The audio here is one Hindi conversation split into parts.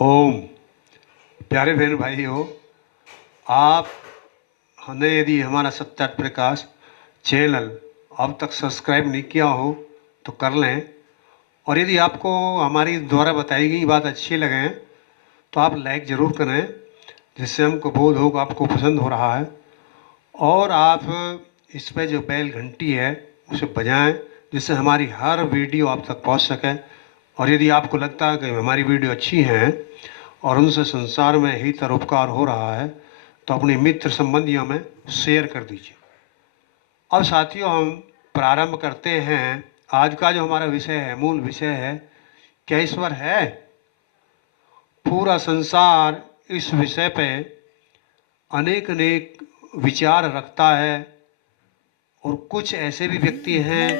ओम। प्यारे बहन भाई हो, आप हमने यदि हमारा सत्य प्रकाश चैनल अब तक सब्सक्राइब नहीं किया हो तो कर लें, और यदि आपको हमारी द्वारा बताई गई बात अच्छी लगे तो आप लाइक ज़रूर करें, जिससे हमको बोध हो कि आपको पसंद हो रहा है। और आप इस पर जो बेल घंटी है उसे बजाएं, जिससे हमारी हर वीडियो आप तक पहुंच सके। और यदि आपको लगता है कि हमारी वीडियो अच्छी हैं और उनसे संसार में हित और उपकार हो रहा है तो अपने मित्र संबंधियों में शेयर कर दीजिए। अब साथियों, हम प्रारंभ करते हैं। आज का जो हमारा विषय है, मूल विषय है, क्या ईश्वर है? पूरा संसार इस विषय पे अनेक अनेक विचार रखता है, और कुछ ऐसे भी व्यक्ति हैं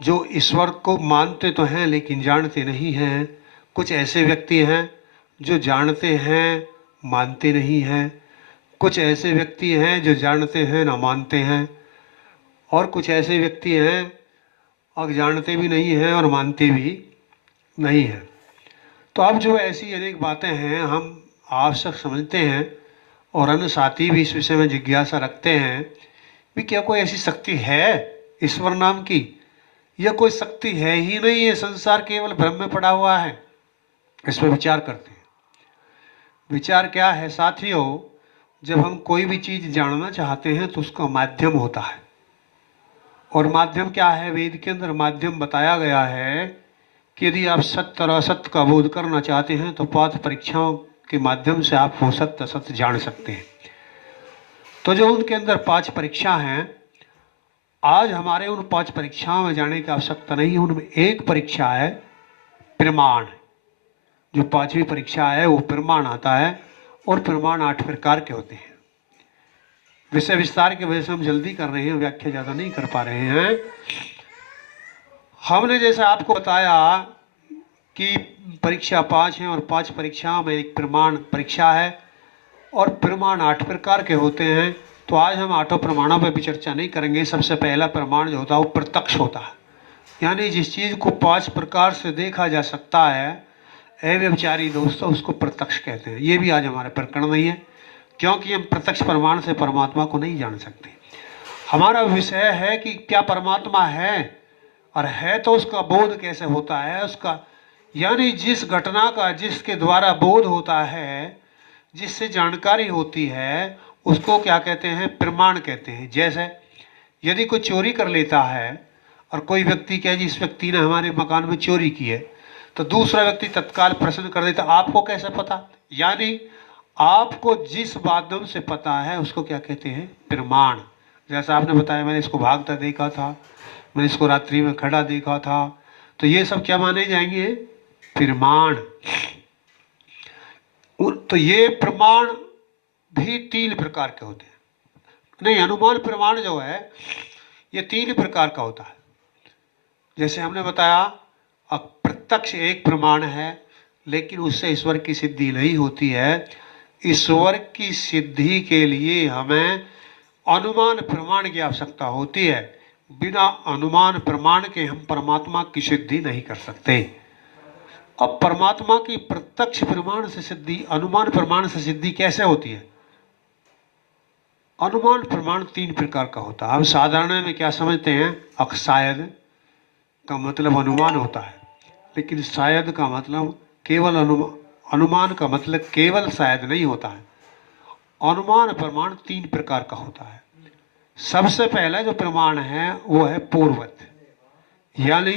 जो ईश्वर को मानते तो हैं लेकिन जानते नहीं हैं। कुछ ऐसे व्यक्ति हैं जो जानते हैं मानते नहीं हैं। कुछ ऐसे व्यक्ति हैं जो जानते हैं ना मानते हैं। और कुछ ऐसे व्यक्ति हैं और जानते भी नहीं हैं और मानते भी नहीं हैं। तो अब जो ऐसी अनेक बातें हैं हम आवश्यक समझते हैं, और अन्य साथी भी इस विषय में जिज्ञासा रखते हैं कि क्या कोई ऐसी शक्ति है ईश्वर नाम की, या कोई शक्ति है ही नहीं, ये संसार केवल भ्रम में पड़ा हुआ है? इस पर विचार करते हैं। विचार क्या है साथियों? जब हम कोई भी चीज़ जानना चाहते हैं तो उसका माध्यम होता है, और माध्यम क्या है? वेद के अंदर माध्यम बताया गया है कि यदि आप सत्य और असत्य का बोध करना चाहते हैं तो 5 परीक्षाओं के माध्यम से आप वो सत्य असत्य जान सकते हैं। तो जो उनके अंदर 5 परीक्षा हैं, आज हमारे उन 5 परीक्षाओं में जाने की आवश्यकता नहीं है। उनमें एक परीक्षा है प्रमाण। जो 5वीं परीक्षा है वो प्रमाण आता है, और प्रमाण 8 प्रकार के होते हैं। विषय विस्तार की वजह से हम जल्दी कर रहे हैं, व्याख्या ज़्यादा नहीं कर पा रहे हैं। हमने जैसे आपको बताया कि परीक्षा 5 है, और 5 परीक्षाओं में एक प्रमाण परीक्षा है, और प्रमाण 8 प्रकार के होते हैं। तो आज हम 8 प्रमाणों पर भी चर्चा नहीं करेंगे। सबसे पहला प्रमाण जो होता है वो प्रत्यक्ष होता है, यानी जिस चीज़ को 5 प्रकार से देखा जा सकता है, ऐ व्यभिचारी दोस्तों, उसको प्रत्यक्ष कहते हैं। ये भी आज हमारे प्रकरण नहीं है, क्योंकि हम प्रत्यक्ष प्रमाण से परमात्मा को नहीं जान सकते। हमारा विषय है कि क्या परमात्मा है, और है तो उसका बोध कैसे होता है उसका, यानी जिस घटना का जिसके द्वारा बोध होता है, जिससे जानकारी होती है, उसको क्या कहते हैं? प्रमाण कहते हैं। जैसे यदि कोई चोरी कर लेता है और कोई व्यक्ति कहे जी इस व्यक्ति ने हमारे मकान में चोरी की है, तो दूसरा व्यक्ति तत्काल प्रश्न कर देता आपको कैसे पता? यानी आपको जिस माध्यम से पता है उसको क्या कहते हैं? प्रमाण। जैसा आपने बताया, मैंने इसको भागता देखा था, मैंने इसको रात्रि में खड़ा देखा था, तो ये सब क्या माने जाएंगे? प्रमाण। तो ये प्रमाण भी 3 प्रकार के होते हैं। नहीं, अनुमान प्रमाण जो है ये 3 प्रकार का होता है। जैसे हमने बताया, प्रत्यक्ष एक प्रमाण है, लेकिन उससे ईश्वर की सिद्धि नहीं होती है। ईश्वर की सिद्धि के लिए हमें अनुमान प्रमाण की आवश्यकता होती है। बिना अनुमान प्रमाण के हम परमात्मा की सिद्धि नहीं कर सकते। अब परमात्मा की प्रत्यक्ष प्रमाण से सिद्धि, अनुमान प्रमाण से सिद्धि कैसे होती है? अनुमान प्रमाण 3 प्रकार का होता है। हम साधारण में क्या समझते हैं? शायद का मतलब अनुमान होता है, लेकिन शायद का मतलब केवल अनुमान का मतलब केवल शायद नहीं होता है। अनुमान प्रमाण 3 प्रकार का होता है। सबसे पहला जो प्रमाण है वो है पूर्वत, यानी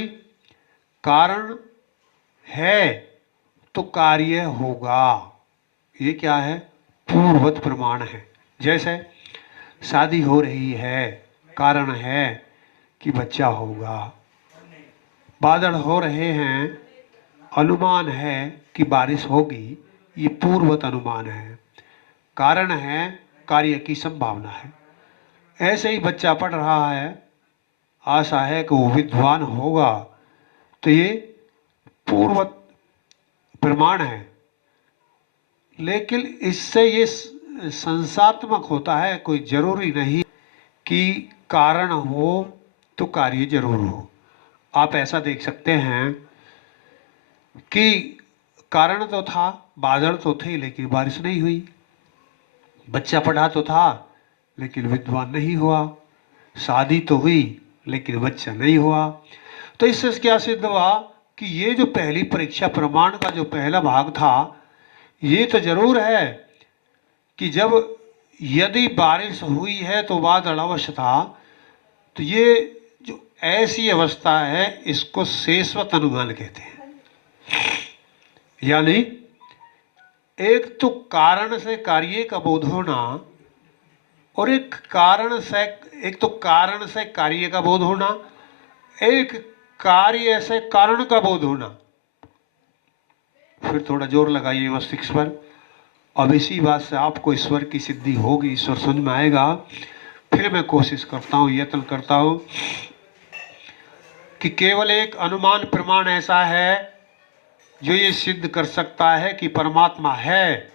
कारण है तो कार्य होगा। ये क्या है? पूर्वत प्रमाण है। जैसे शादी हो रही है, कारण है कि बच्चा होगा। बादल हो रहे हैं, अनुमान है कि बारिश होगी, ये पूर्वत अनुमान है। कारण है, कार्य की संभावना है। ऐसे ही बच्चा पढ़ रहा है, आशा है कि वो विद्वान होगा, तो ये पूर्वत प्रमाण है। लेकिन इससे ये संसात्मक होता है, कोई जरूरी नहीं कि कारण हो तो कार्य जरूर हो। आप ऐसा देख सकते हैं कि कारण तो था, बादल तो थे लेकिन बारिश नहीं हुई। बच्चा पढ़ा तो था लेकिन विद्वान नहीं हुआ। शादी तो हुई लेकिन बच्चा नहीं हुआ। तो इससे क्या सिद्ध हुआ कि ये जो पहली परीक्षा प्रमाण का जो पहला भाग था, ये तो जरूर है कि जब यदि बारिश हुई है तो बादल अवश्य था। तो ये जो ऐसी अवस्था है इसको शेषवत अनुमान कहते हैं। यानी एक तो कारण से कार्य का बोध होना, और एक तो कारण से कार्य का बोध होना, एक कार्य से कारण का बोध होना। फिर थोड़ा जोर लगाइए मस्तिष्क पर। अब इसी बात से आपको ईश्वर की सिद्धि होगी, ईश्वर समझ में आएगा। फिर मैं कोशिश करता हूँ, यत्न करता हूँ कि केवल एक अनुमान प्रमाण ऐसा है जो ये सिद्ध कर सकता है कि परमात्मा है।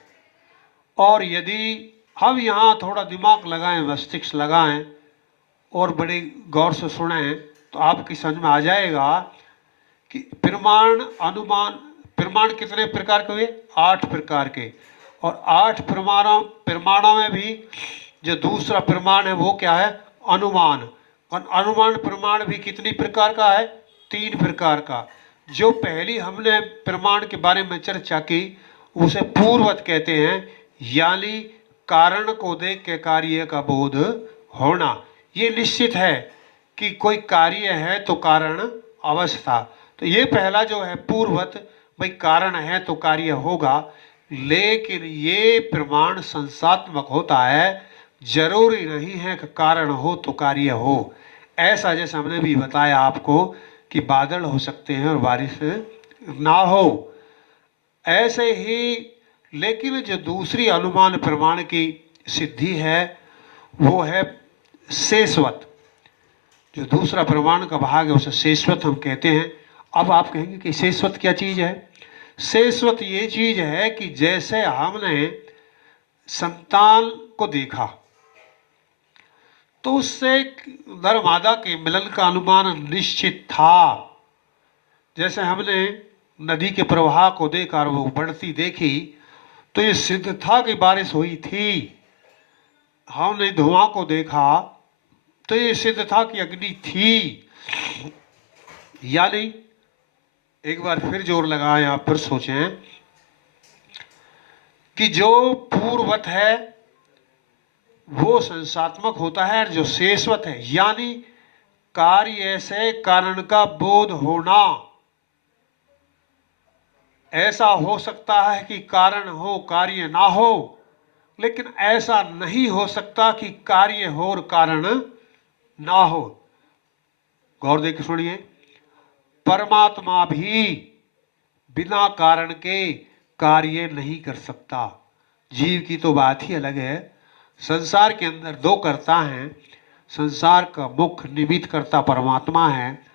और यदि हम यहाँ थोड़ा दिमाग लगाएं, मस्तिष्क लगाएं और बड़े गौर से सुनें तो आपकी समझ में आ जाएगा कि प्रमाण कितने प्रकार के हुए? 8 प्रकार के। और 8 प्रमाणों में भी जो दूसरा प्रमाण है वो क्या है? अनुमान। और अनुमान प्रमाण भी कितनी प्रकार का है? 3 प्रकार का। जो पहली हमने प्रमाण के बारे में चर्चा की उसे पूर्ववत कहते हैं, यानी कारण को देख के कार्य का बोध होना। ये निश्चित है कि कोई कार्य है तो कारण अवश्य था। तो ये पहला जो है पूर्ववत, भाई कारण है तो कार्य होगा। लेकिन ये प्रमाण संसात्मक होता है, जरूरी नहीं है कि कारण हो तो कार्य हो। ऐसा जैसे हमने भी बताया आपको कि बादल हो सकते हैं और बारिश ना हो, ऐसे ही। लेकिन जो दूसरी अनुमान प्रमाण की सिद्धि है वो है शेषवत। जो दूसरा प्रमाण का भाग है उसे शेषवत हम कहते हैं। अब आप कहेंगे कि शेषवत क्या चीज है? शेषवत ये चीज है कि जैसे हमने संतान को देखा तो उससे नर मादा के मिलन का अनुमान निश्चित था। जैसे हमने नदी के प्रवाह को देखा और वो बढ़ती देखी तो ये सिद्ध था कि बारिश हुई थी। हमने धुआं को देखा तो ये सिद्ध था कि अग्नि थी। यानी एक बार फिर जोर लगाएं, आप फिर सोचें कि जो पूर्ववत है वो संसात्मक होता है, जो शेषवत है यानी कार्य से कारण का बोध होना। ऐसा हो सकता है कि कारण हो कार्य ना हो, लेकिन ऐसा नहीं हो सकता कि कार्य हो और कारण ना हो। गौर देकर सुनिए, परमात्मा भी बिना कारण के कार्य नहीं कर सकता। जीव की तो बात ही अलग है। संसार के अंदर 2 कर्ता हैं। संसार का मुख्य निमित्त कर्ता परमात्मा है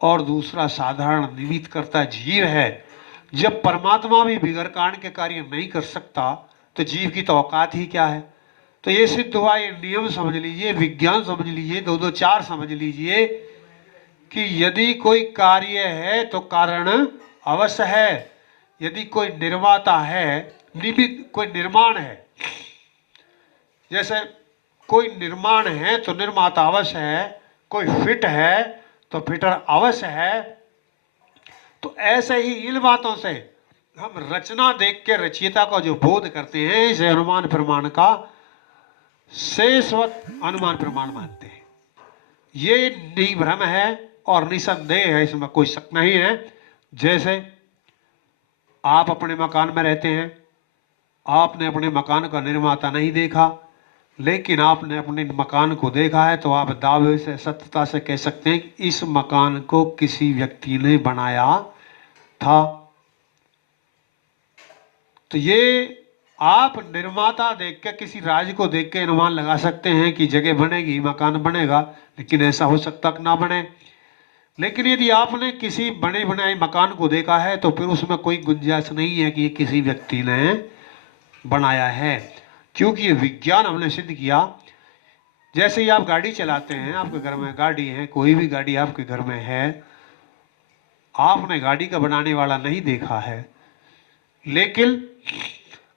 और दूसरा साधारण निमित्त कर्ता जीव है। जब परमात्मा भी बिगर कारण के कार्य नहीं कर सकता तो जीव की तो औकात ही क्या है? तो ये सिद्ध हुआ, ये नियम समझ लीजिए, विज्ञान समझ लीजिए, 2 2 4 समझ लीजिए कि यदि कोई कार्य है तो कारण अवश्य है। यदि कोई निर्माता है, निमित्त कोई निर्माण है, जैसे कोई निर्माण है तो निर्माता अवश्य है, कोई फिट है तो फिटर अवश्य है। तो ऐसे ही इन बातों से हम रचना देख के रचयिता का जो बोध करते हैं, इसे अनुमान प्रमाण का शेषवत अनुमान प्रमाण मानते हैं। ये निर्भ्रम है और निसंदेह है, इसमें कोई शक नहीं है। जैसे आप अपने मकान में रहते हैं, आपने अपने मकान का निर्माता नहीं देखा, लेकिन आपने अपने मकान को देखा है, तो आप दावे से सत्यता से कह सकते हैं कि इस मकान को किसी व्यक्ति ने बनाया था। तो ये आप निर्माता देख के, किसी राज्य को देख के अनुमान लगा सकते हैं कि जगह बनेगी, मकान बनेगा, लेकिन ऐसा हो सकता कि ना बने। लेकिन यदि आपने किसी बने बनाए मकान को देखा है तो फिर उसमें कोई गुंजाइश नहीं है कि ये किसी व्यक्ति ने बनाया है, क्योंकि ये विज्ञान हमने सिद्ध किया। जैसे ही आप गाड़ी चलाते हैं, आपके घर में गाड़ी है, कोई भी गाड़ी आपके घर में है, आपने गाड़ी का बनाने वाला नहीं देखा है, लेकिन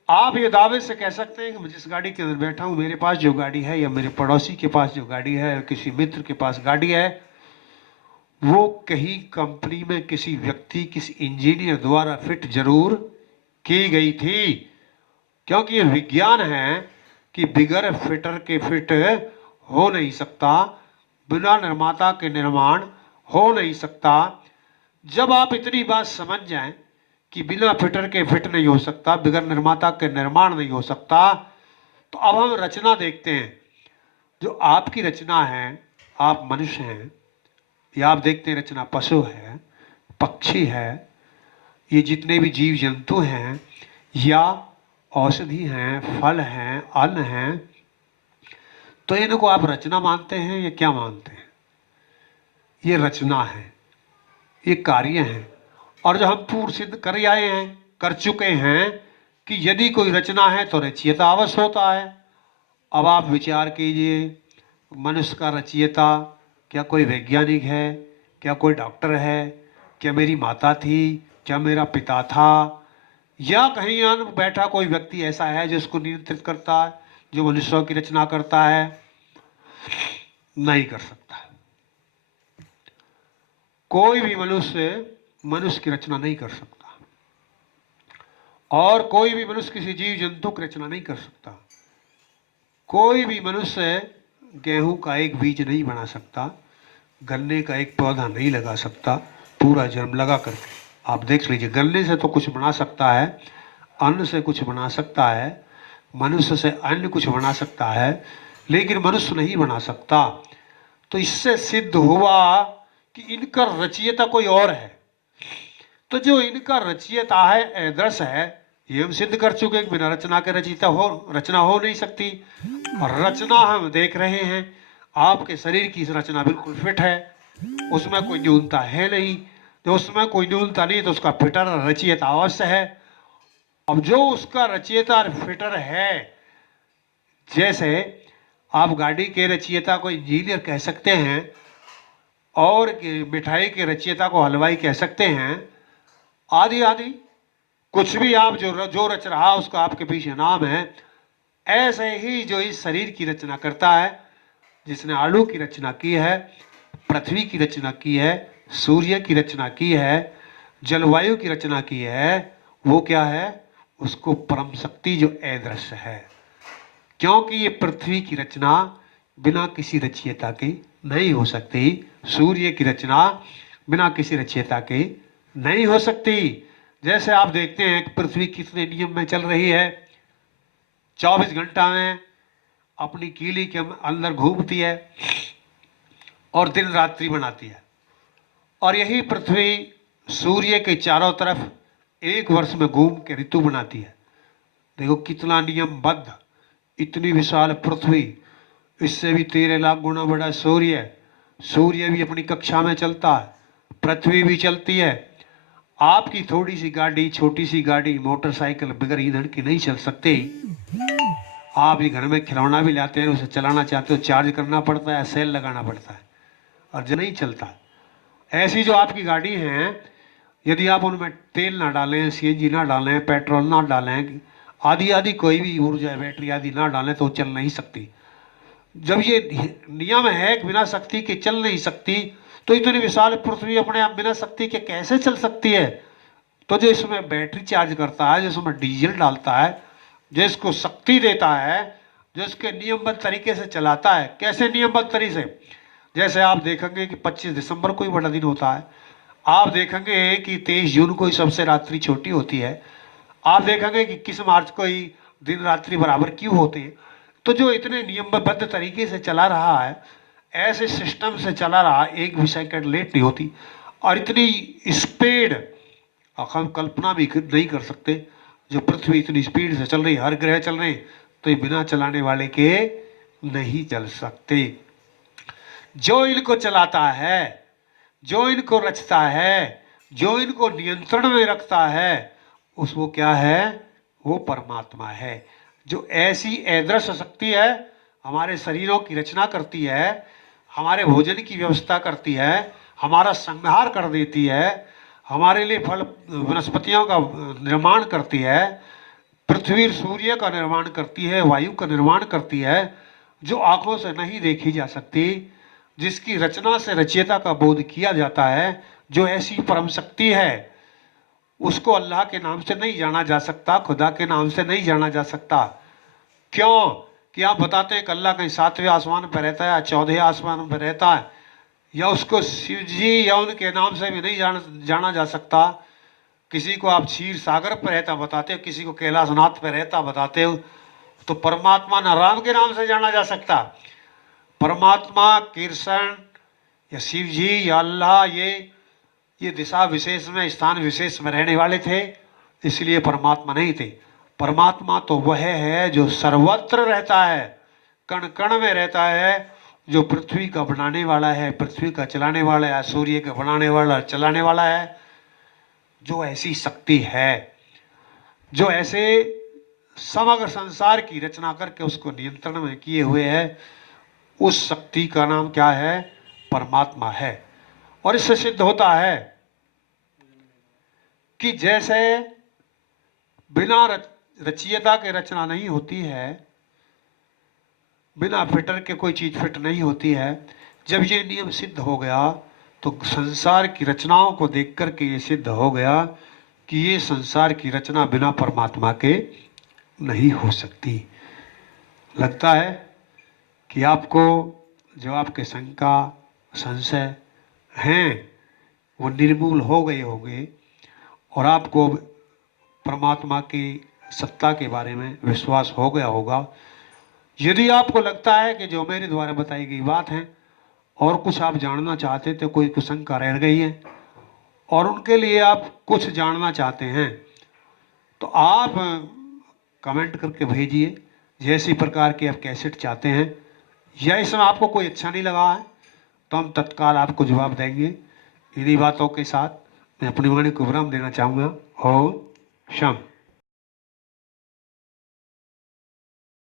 आप ये दावे से कह सकते हैं कि मैं जिस गाड़ी के अंदर बैठा हूं, मेरे पास जो गाड़ी है या मेरे पड़ोसी के पास जो गाड़ी है या किसी मित्र के पास गाड़ी है, वो कहीं कंपनी में किसी व्यक्ति, किसी इंजीनियर द्वारा फिट जरूर की गई थी। क्योंकि ये विज्ञान है कि बिगर फिटर के फिट हो नहीं सकता, बिना निर्माता के निर्माण हो नहीं सकता। जब आप इतनी बात समझ जाएं कि बिना फिटर के फिट नहीं हो सकता, बिगर निर्माता के निर्माण नहीं हो सकता, तो अब हम रचना देखते हैं। जो आपकी रचना है, आप मनुष्य हैं, या आप देखते हैं रचना पशु है, पक्षी है, ये जितने भी जीव जंतु हैं या औषधि हैं, फल हैं, अन्न हैं, तो इनको आप रचना मानते हैं या क्या मानते हैं? ये रचना है, ये कार्य है। और जो हम पूर्व सिद्ध कर आए हैं, कर चुके हैं कि यदि कोई रचना है तो रचयिता अवश्य होता है। अब आप विचार कीजिए, मनुष्य का रचयिता क्या कोई वैज्ञानिक है, क्या कोई डॉक्टर है, क्या मेरी माता थी, क्या मेरा पिता था, या कहीं अन्य बैठा कोई व्यक्ति ऐसा है जो उसको नियंत्रित करता है, जो मनुष्यों की रचना करता है? नहीं कर सकता। कोई भी मनुष्य की रचना नहीं कर सकता, और कोई भी मनुष्य किसी जीव जंतु की रचना नहीं कर सकता। कोई भी मनुष्य गेहूं का एक बीज नहीं बना सकता, गन्ने का एक पौधा नहीं लगा सकता पूरा जन्म लगा करके। आप देख लीजिए, गन्ने से तो कुछ बना सकता है, अन्न से कुछ बना सकता है, मनुष्य से अन्य कुछ बना सकता है, लेकिन मनुष्य नहीं बना सकता। तो इससे सिद्ध हुआ कि इनका रचयिता कोई और है। तो जो इनका रचयिता है, एदृश है, ये हम सिद्ध कर चुके कि बिना रचना के रचना हो नहीं सकती। और रचना हम देख रहे हैं, आपके शरीर की रचना बिल्कुल फिट है, उसमें कोई न्यूनता है नहीं। तो उसमें कोई न्यूनता नहीं तो उसका फिटर रचयिता अवश्य है। अब जो उसका रचयिता फिटर है, जैसे आप गाड़ी के रचयिता को इंजीनियर कह सकते हैं और मिठाई के रचयिता को हलवाई कह सकते हैं, आदि आदि कुछ भी आप जो रच रहा उसका आपके पीछे नाम है। ऐसे ही जो इस शरीर की रचना करता है, जिसने आलू की रचना की है, पृथ्वी की रचना की है, सूर्य की रचना की है, जलवायु की रचना की है, वो क्या है? उसको परम शक्ति जो अदृश्य है। क्योंकि ये पृथ्वी की रचना बिना किसी रचयिता की नहीं हो सकती, सूर्य की रचना बिना किसी रचयिता की नहीं हो सकती। जैसे आप देखते हैं कि पृथ्वी कितने नियम में चल रही है, 24 घंटा में अपनी कीली के अंदर घूमती है और दिन रात्रि बनाती है। और यही पृथ्वी सूर्य के चारों तरफ एक वर्ष में घूम के ऋतु बनाती है। देखो कितना नियमबद्ध, इतनी विशाल पृथ्वी, इससे भी 13 लाख गुना बड़ा सूर्य। सूर्य भी अपनी कक्षा में चलता है, पृथ्वी भी चलती है। आपकी थोड़ी सी गाड़ी, छोटी सी गाड़ी, मोटरसाइकिल बगैर ईंधन की नहीं चल सकती। आप ये घर में खिलौना भी लाते हैं, उसे चलाना चाहते हो, चार्ज करना पड़ता है, सेल लगाना पड़ता है, और जो नहीं चलता। ऐसी जो आपकी गाड़ी हैं, यदि आप उनमें तेल ना डालें, सीएनजी ना डालें, पेट्रोल ना डालें, आदि आदि कोई भी ऊर्जा, बैटरी आदि ना डालें तो चल नहीं सकती। जब ये नियम है कि बिना शक्ति के चल नहीं सकती, तो इतनी विशाल पृथ्वी अपने आप बिना शक्ति के कैसे चल सकती है? तो जो इसमें बैटरी चार्ज करता है, जो इसमें डीजल डालता है, जो इसको शक्ति देता है, जो इसके नियमबद्ध तरीके से चलाता है। कैसे नियमबद्ध तरीके से? जैसे आप देखेंगे कि 25 दिसंबर को ही बड़ा दिन होता है, आप देखेंगे कि 23 जून को ही सबसे रात्रि छोटी होती है, आप देखेंगे कि किस मार्च को ही दिन रात्रि बराबर क्यों होते हैं। तो जो इतने नियमबद्ध तरीके से चला रहा है, ऐसे सिस्टम से चला रहा, एक भी सेकंड लेट नहीं होती, और इतनी स्पीड हम कल्पना भी नहीं कर सकते। जो पृथ्वी इतनी स्पीड से चल रही, हर ग्रह चल रहे, तो ये बिना चलाने वाले के नहीं चल सकते। जो इनको चलाता है, जो इनको रचता है, जो इनको नियंत्रण में रखता है, उसको क्या है? वो परमात्मा है। जो ऐसी अदृश्य शक्ति है, हमारे शरीरों की रचना करती है, हमारे भोजन की व्यवस्था करती है, हमारा संहार कर देती है, हमारे लिए फल वनस्पतियों का निर्माण करती है, पृथ्वी सूर्य का निर्माण करती है, वायु का निर्माण करती है, जो आंखों से नहीं देखी जा सकती, जिसकी रचना से रचयिता का बोध किया जाता है, जो ऐसी परम शक्ति है, उसको अल्लाह के नाम से नहीं जाना जा सकता, खुदा के नाम से नहीं जाना जा सकता। क्यों? कि आप बताते हैं कि अल्लाह कहीं 7वें आसमान पर रहता है या 14वें आसमान पर रहता है, या उसको शिव जी या उनके नाम से भी नहीं जाना जा सकता। किसी को आप क्षीर सागर पर रहता बताते हो, किसी को कैलाशनाथ पर रहता बताते हो, तो परमात्मा न राम के नाम से जाना जा सकता। परमात्मा, कृष्ण या शिव जी या अल्लाह ये दिशा विशेष में, स्थान विशेष में रहने वाले थे, इसलिए परमात्मा नहीं थे। परमात्मा तो वह है जो सर्वत्र रहता है, कण कण में रहता है, जो पृथ्वी का बनाने वाला है, पृथ्वी का चलाने वाला है, सूर्य का बनाने वाला चलाने वाला है, जो ऐसी शक्ति है, जो ऐसे समग्र संसार की रचना करके उसको नियंत्रण में किए हुए है, उस शक्ति का नाम क्या है? परमात्मा है। और इससे सिद्ध होता है कि जैसे बिना रचयिता के रचना नहीं होती है, बिना फिटर के कोई चीज फिट नहीं होती है, जब ये नियम सिद्ध हो गया तो संसार की रचनाओं को देख करके ये सिद्ध हो गया कि ये संसार की रचना बिना परमात्मा के नहीं हो सकती। लगता है कि आपको जो आपके शंका संशय हैं वो निर्मूल हो गए होंगे और आपको परमात्मा की सत्ता के बारे में विश्वास हो गया होगा। यदि आपको लगता है कि जो मेरे द्वारा बताई गई बात है और कुछ आप जानना चाहते थे, कोई कुशंका रह गई है और उनके लिए आप कुछ जानना चाहते हैं, तो आप कमेंट करके भेजिए जैसी प्रकार की आप कैसेट चाहते हैं, या इसमें आपको कोई अच्छा नहीं लगा है तो हम तत्काल आपको जवाब देंगे। इन्हीं बातों के साथ मैं अपनी वाणी को विराम देना चाहूँगा। ओम शांति।